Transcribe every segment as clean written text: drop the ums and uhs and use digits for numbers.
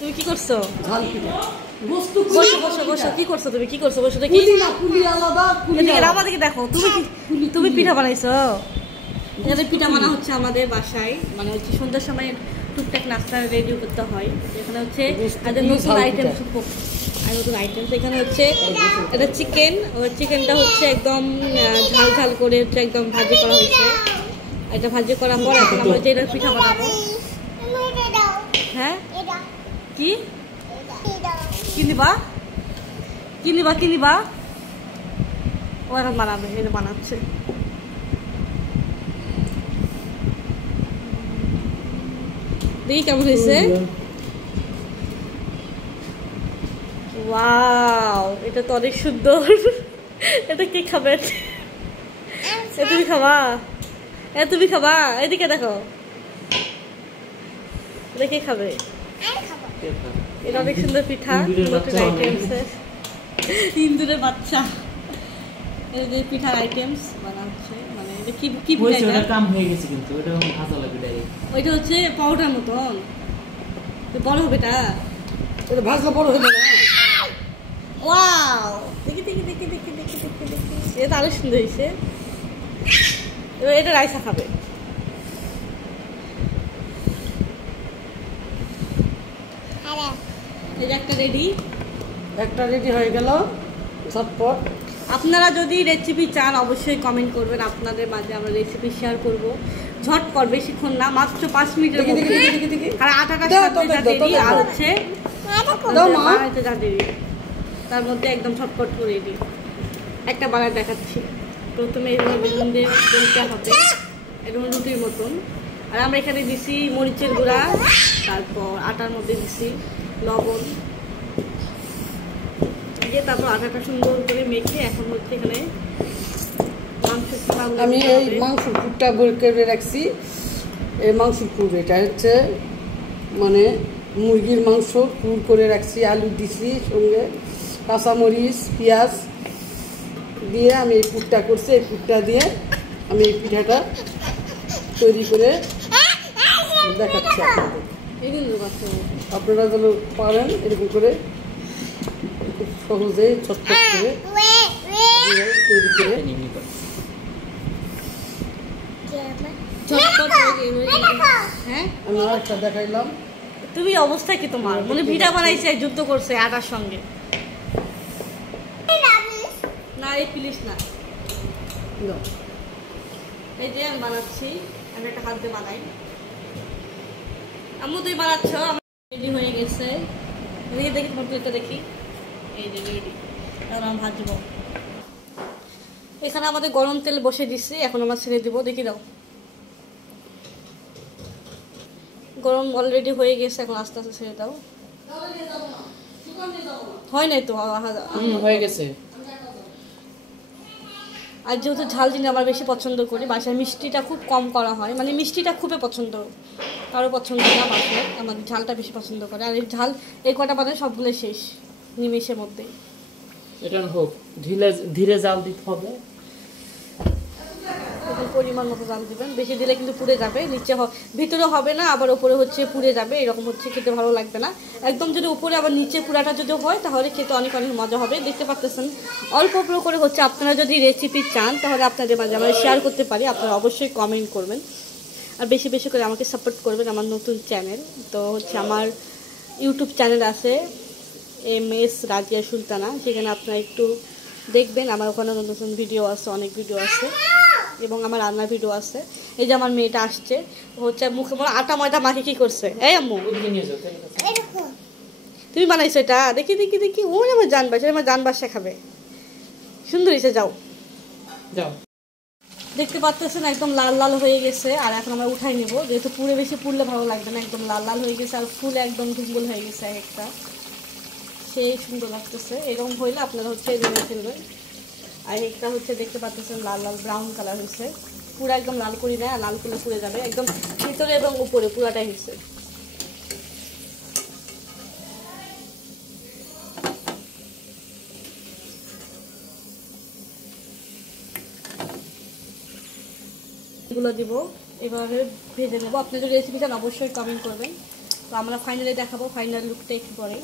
তুমি কি করছো? ঝাল পিঠা বস্তু বসো বসো বসো। কি করছো তুমি? কি করছো? বসো দেখি। কুলি না কুলি আলাদা কুলি এদিকে রামা দিকে দেখো। তুমি পিঠা বানাইছো? এখানে পিঠা বানা হচ্ছে আমাদের বাসায়, মানে হচ্ছে সন্ধ্যার সময় টুকটাক নাস্তা রেডি করতে হয়। এখানে হচ্ছে নতুন আইটেমস, আর নতুন আইটেমস এখানে হচ্ছে এটা চিকেন। ওই চিকেনটা হচ্ছে একদম ঝাল ঝাল করে হচ্ছে একদম ভাজি করা হয়েছে। এটা ভাজি করার পর এখন আমরা যেটা পিঠা বানাবো। হ্যাঁ কি কি নিবা? কি নিবা? কি নিবা? ও এখন বানাবে, এটা বানাচ্ছে। দেখি কেমন হয়েছে। ওয়াও, এটা তো অনেক সুন্দর। এটা কি খাবে? তুমি খাবা? তুমি খাবা? এদিকে দেখো, দেখে খাবে। এটা অনেক সুন্দর পিঠা। ইন্দুরের বাচ্চা। এই যে পিঠার আইটেমস বানা হচ্ছে, মানে এটা কি কি পিঠা? এটা কাম হয়ে গেছে, কিন্তু এটা ভাজা লাগবে ডাইরেক্ট। ওইটা হচ্ছে পাউডার মতন, বড় হবে এটা। এটা ভাজলে বড় হবে না। ওয়াও, দেখি দেখি দেখি দেখি দেখি দেখি দেখি, এটা আরো সুন্দর হয়েছে। এবার এটা রাইসা খাবে। এই যে একটা রেডি হয়ে গেল ঝটপট। আপনারা যদি রেসিপি চান অবশ্যই কমেন্ট করবেন, আপনাদের মাঝে আমরা রেসিপি শেয়ার করব। ঝটপট, বেশিক্ষণ না, মাত্র 5 মিনিটের মধ্যে। আর আটাটা দেরি আর হচ্ছে বানাইতে যা দেরি, তার মধ্যে একদম ঝটপট করে দিই। একটা বানায় দেখাচ্ছি। প্রথমে এইভাবে বেগুন দিয়ে বেলতে হবে, একদম রুটির মতন। আর আমরা এখানে দিছি মরিচের গুঁড়া, তারপর আটার মধ্যে দিছি লবণ দিয়ে, তারপর আটাটা সুন্দর করে মেখে এখন হচ্ছে এখানে আমি এই মাংস পুরটা করে রাখছি। এই মাংস পুর, এটা হচ্ছে মানে মুরগির মাংস পুর করে রাখছি। আলু দিছি, সঙ্গে কাঁচামরিচ পেঁয়াজ দিয়ে আমি এই পুরটা করছি। এই পুরটা দিয়ে আমি এই পিঠাটা তৈরি করে দেখাচ্ছি আপনারা যেন পারেন এরকম করে খুব সহজে ছটফট করে তৈরি করে। হ্যাঁ, আমি আরেকটা দেখাইলাম। তুমি অবস্থা কি তোমার? মনে ভিড়া বানাইছে, যুদ্ধ করছে আটার সঙ্গে। না এই প্লিজ না, এই যে আমি বানাচ্ছি, আমি একটা হাত দিয়ে বানাই। আম্মু তুই বানাচ্ছ, আমার রেডি হয়ে গেছে। দেখি দেখি তোমার প্লেটটা দেখি। এই যে রেডি, এখন আমি ভাজবো। এখানে আমাদের গরম তেল বসে দিচ্ছি, এখন আমরা ছেড়ে দিব। দেখি দাও, গরম অলরেডি হয়ে গেছে, এখন আস্তে আস্তে ছেড়ে দাও। হয় নাই তো, হয়ে গেছে। আর যেহেতু ঝাল জিনিস আমার বেশি পছন্দ করি, বাসায় মিষ্টিটা খুব কম করা হয়, মানে মিষ্টিটা খুবই পছন্দ, কারো পছন্দ না, বাসায় আমাদের ঝালটা বেশি পছন্দ করে। আর এই ঝাল এই কটা বানায় সবগুলো শেষ নিমেষের মধ্যে। এটা হোক, ধীরে ধীরে জাল দিতে হবে। পরিমাণ মতো জাল দিবেন, বেশি দিলে কিন্তু পুড়ে যাবে, নিচে ভিতরে হবে না, আবার উপরে হচ্ছে পুড়ে যাবে, এরকম হচ্ছে খেতে ভালো লাগবে না। একদম যদি উপরে আবার নিচে পুরাটা যদি হয় তাহলে খেতে অনেক অনেক মজা হবে। দেখতে পাচ্ছেন অল্প অল্প করে হচ্ছে। আপনারা যদি রেসিপি চান তাহলে আপনাদের মাঝে আমরা শেয়ার করতে পারি, আপনারা অবশ্যই কমেন্ট করবেন আর বেশি বেশি করে আমাকে সাপোর্ট করবেন। আমার নতুন চ্যানেল তো হচ্ছে, আমার ইউটিউব চ্যানেল আছে MS রাজিয়া সুলতানা, সেখানে আপনারা একটু দেখবেন। আমার ওখানে নতুন ভিডিও আছে, অনেক ভিডিও আছে, এবং আমার রান্নার ভিডিও আছে। এই যে আমার মেয়েটা আসছে, হচ্ছে মুখে মনে আটা ময়দা মাখে কি করছে। এই আম্মু তুমি বানাইছো এটা? দেখি দেখি দেখি। ও আমার জানবাস, আমার জানবাস শেখাবে। সুন্দর হয়েছে, যাও যাও। দেখতে পাচ্ছেন একদম লাল লাল হয়ে গেছে। আর এখন আমরা উঠাই নিব, যেহেতু পুরে বেশি পুড়লে ভালো লাগবে না। একদম লাল লাল হয়ে গেছে আর ফুলে একদম ডুম্বল হয়ে গেছে এক একটা, সেই সুন্দর লাগতেছে। এরকম হইলে আপনারা হচ্ছে নিয়ে ফেলবেন। আর একটা হচ্ছে দেখতে পাচ্ছেন লাল লাল ব্রাউন কালার হয়েছে, পুরো একদম লাল করি না, লাল করলে পুড়ে যাবে। একদম ভিতরে এবং উপরে পুরাটাই হয়েছে। এগুলো দিব, এভাবে ভেজে নেবো। আপনি যদি রেসিপি চান অবশ্যই কমেন্ট করবেন। তো আমরা ফাইনালি দেখাবো ফাইনাল লুকটা একটু পরে।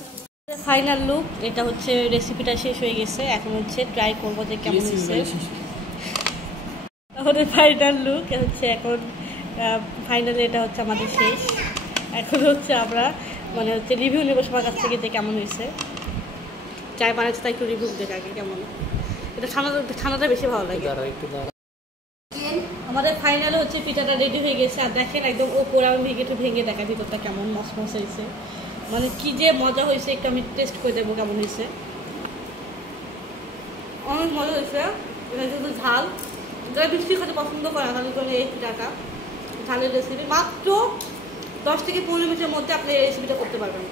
ফাইনাল লুক এটা হচ্ছে, রেসিপিটা শেষ হয়ে গেছে, এখন হচ্ছে ট্রাই করবো যে কেমন হয়েছে। আমাদের ফাইনাল লুক হচ্ছে এখন, ফাইনালি এটা হচ্ছে আমাদের শেষ। এখন হচ্ছে আমরা মানে হচ্ছে রিভিউ নেবো সবার কাছ থেকে যে কেমন হয়েছে। চাই বানাচ্ছে তাই একটু রিভিউ দেখ আগে কেমন। এটা ঠান্ডাটা বেশি ভালো লাগে। আমাদের ফাইনালে হচ্ছে পিঠাটা রেডি হয়ে গেছে। আর দেখেন একদম ওপর আমি একটু ভেঙে দেখা ভিতরটা কেমন মসমস হয়েছে, মানে কি যে মজা হয়েছে। একটু আমি টেস্ট করে দেবো কেমন হয়েছে। অনেক মজা হয়েছে। এটা যেহেতু ঝাল, যারা মিষ্টি খেতে পছন্দ করে তাহলে করে এই পিঠাটা ঝালের রেসিপি মাত্র 10 থেকে 15 মিনিটের মধ্যে আপনি এই রেসিপিটা করতে পারবেন।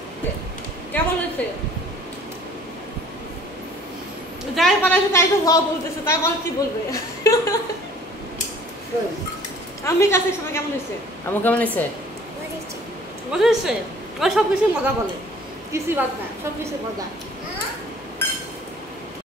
কেমন হয়েছে? যাই বানাইছে তাই তো ভাও বলতেছে, তাই বল কি বলবে। আমি কাছে সময় কেমন হয়েছে? আমার কেমন হয়েছে? মজা হয়েছে। ওরা সব কিছু মজা বলে, কিছুই বাদ না, সব কিছু মজা।